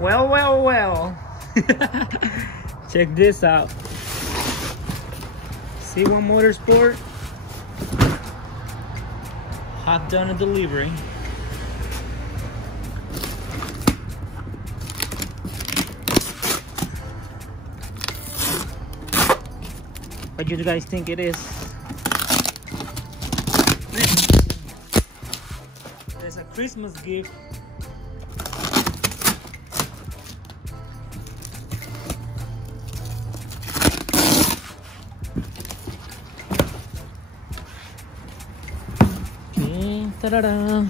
Well, well, well. Check this out. C1 Motorsport. Have done a delivery. What do you guys think it is? There's a Christmas gift. Ta-da-da.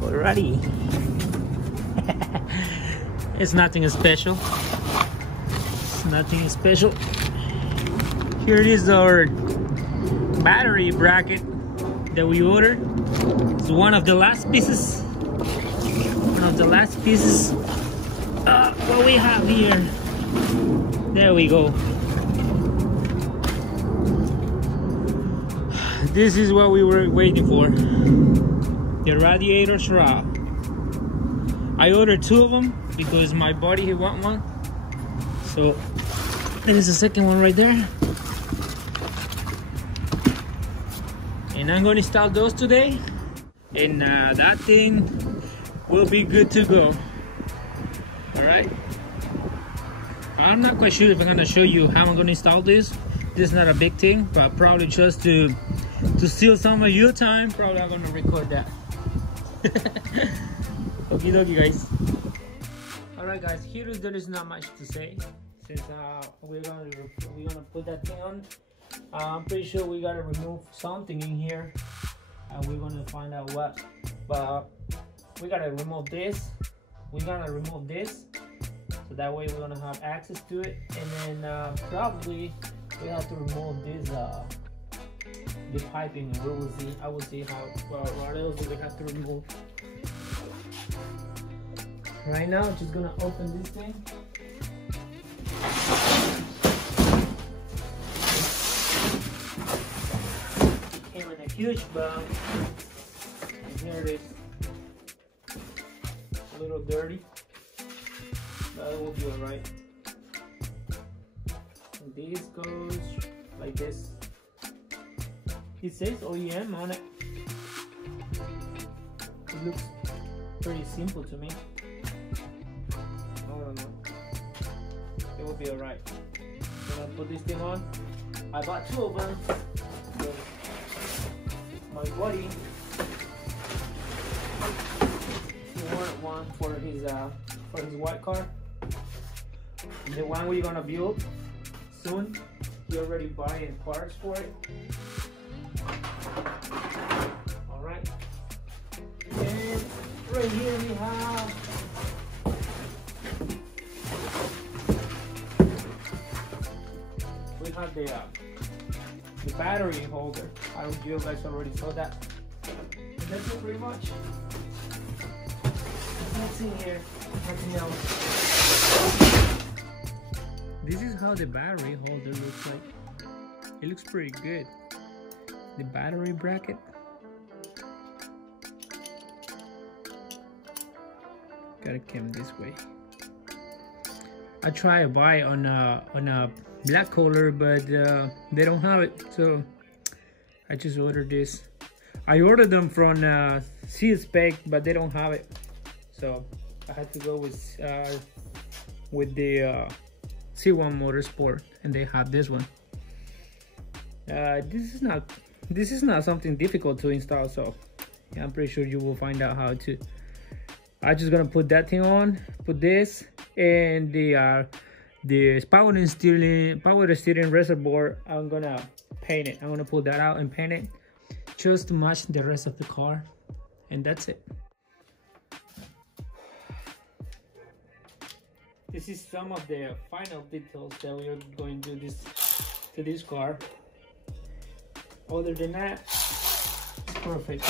Alrighty. It's nothing special. It's nothing special. Here it is, our battery bracket that we ordered. It's one of the last pieces. One of the last pieces. What we have here. There we go. This is what we were waiting for. The radiator shroud. I ordered 2 of them because my buddy he want one. So there is a second one right there. And I'm gonna install those today. And that thing will be good to go. Alright. I'm not quite sure if I'm gonna show you how I'm gonna install this. This is not a big thing, but probably just to steal some of your time, probably I'm gonna record that. Okie dokie, guys. Alright guys, there is not much to say since we're gonna put that thing on. I'm pretty sure we gotta remove something in here and we're gonna find out what, but we gotta remove this. We're gonna remove this so that way we're gonna have access to it, and then probably we have to remove this the piping, and we will see. I will see how what else do we have to remove. Right now, just gonna open this thing. Came in a huge bag, and here it is. A little dirty, but it will be alright. And this goes like this. It says OEM on it. It looks pretty simple to me. I don't know. It will be alright. I'm gonna put this thing on. I bought 2 of them. So my buddy, he wanted one for his white car. And the one we're gonna build soon. He already buying parts for it. Alright. And right here we have the battery holder. I hope you guys already saw that. And that's it pretty much. What's in here? Nothing else. This is how the battery holder looks like. It looks pretty good. The battery bracket. Gotta come this way. I try to buy on a black color, but they don't have it, so I just ordered this. I ordered them from C-Spec, but they don't have it, so I had to go with the C1 Motorsport, and they have this one. This is not something difficult to install, so yeah, I'm pretty sure you will find out how to. I'm just gonna put that thing on, put this, and the power steering reservoir. I'm gonna paint it. I'm gonna pull that out and paint it just to match the rest of the car, and that's it. This is some of the final details that we are going to do to this car. Other than that, it's perfect.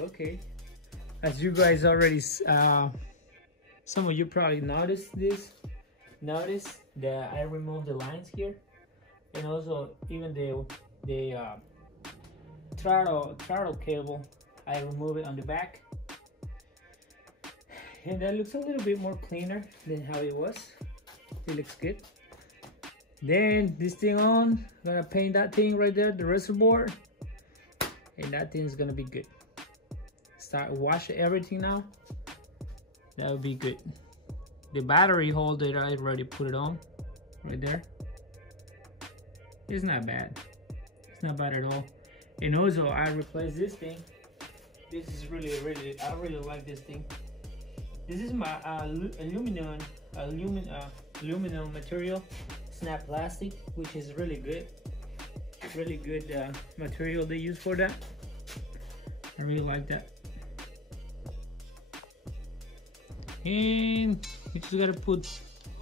Okay, as you guys already some of you probably noticed that I removed the lines here, and also even the throttle cable, I remove it on the back, and that looks a little bit more cleaner than how it was. It looks good. Then this thing on, gonna paint that thing right there, the reservoir, and that thing's gonna be good. Start washing everything now. That would be good. The battery holder, I already put it on right there. It's not bad. It's not bad at all. And also I replaced this thing. This is really, I really like this thing. This is my aluminum material, snap plastic, which is really good material they use for that. I really like that. And you just gotta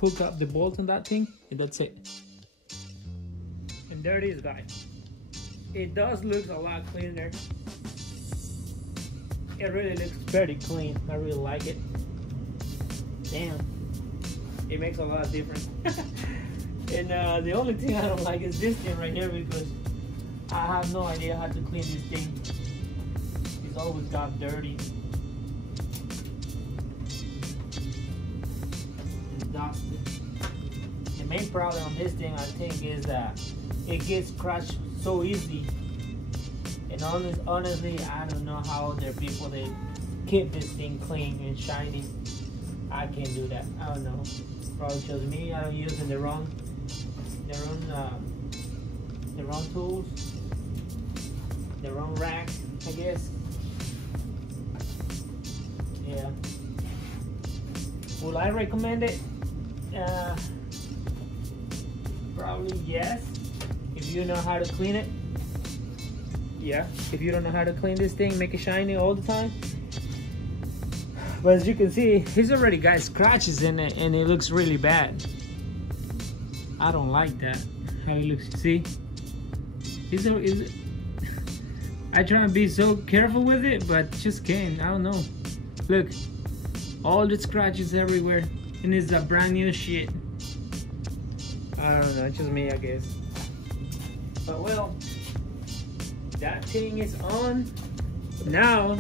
hook up the bolt on that thing, and that's it. And there it is, guys. It does look a lot cleaner. It really looks very clean. I really like it. Damn, it makes a lot of difference. And the only thing I don't like is this thing right here, because I have no idea how to clean this thing. It's always got dirty. It's dusty. The main problem on this thing, I think, is that it gets scratched so easy. And honestly, I don't know how there are people that keep this thing clean and shiny. I can't do that. I don't know. Probably just me. I don't use the wrong tools, the wrong rack, I guess. Yeah. Will I recommend it? Probably yes. If you know how to clean it. Yeah. If you don't know how to clean this thing, make it shiny all the time. But as you can see, he's already got scratches in it, and it looks really bad. I don't like that, how it looks. See? I try to be so careful with it, but just can't. I don't know. Look, all the scratches everywhere, and it's a brand new shit. I don't know, it's just me, I guess. But well, that thing is on now.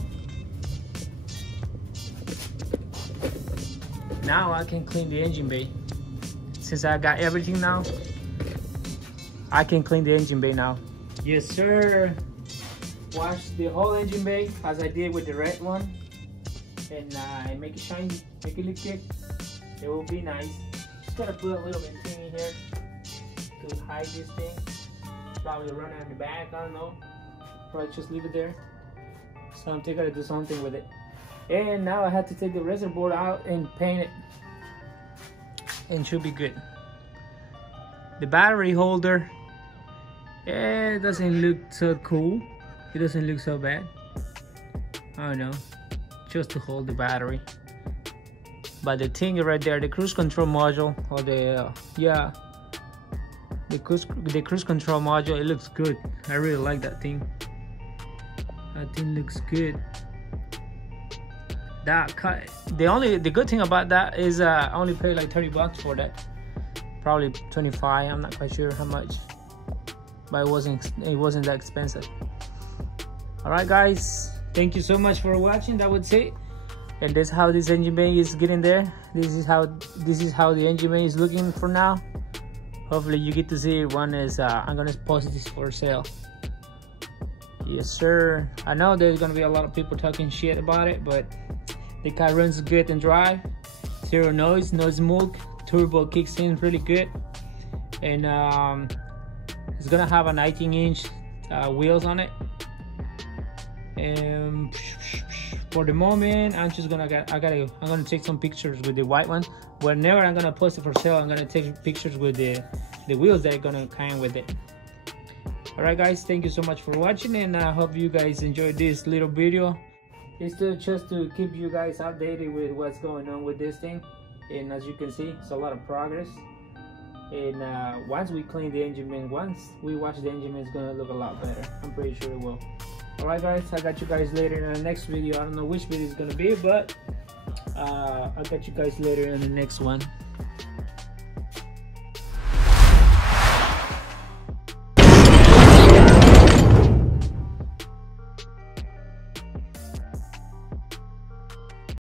Now I can clean the engine bay. Since I got everything now, I can clean the engine bay now. Yes, sir. Wash the whole engine bay as I did with the red one, and make it shiny, make it look good. It will be nice. Just gotta put a little bit of thing in here to hide this thing. Probably run it on the back, I don't know. Probably just leave it there. So I'm taking to do something with it. And now I have to take the reservoir out and paint it, and should be good. The battery holder, it doesn't look so cool. It doesn't look so bad. I don't know, just to hold the battery. But the thing right there, the cruise control module, or the cruise control module, it looks good. I really like that thing. That thing looks good. The good thing about that is I only paid like 30 bucks for that. Probably 25, I'm not quite sure how much, but it wasn't that expensive. All right, guys, thank you so much for watching. That was it. And this is how this engine bay is getting there. This is how the engine bay is looking for now. Hopefully you get to see it. One is I'm gonna post this for sale. Yes, sir. I know there's gonna be a lot of people talking shit about it, but the car runs good and dry. Zero noise, no smoke. Turbo kicks in really good, and it's gonna have a 19-inch wheels on it. And for the moment, I'm gonna take some pictures with the white one. Whenever I'm gonna post it for sale, I'm gonna take pictures with the wheels that are gonna come with it. All right, guys, thank you so much for watching, and I hope you guys enjoyed this little video. It's just to keep you guys updated with what's going on with this thing. And as you can see, it's a lot of progress. And once we clean the engine bay, once we wash the engine bay, it's gonna look a lot better. I'm pretty sure it will. Alright guys, I got you guys later in the next video. I don't know which video it's gonna be, but I'll catch you guys later in the next one.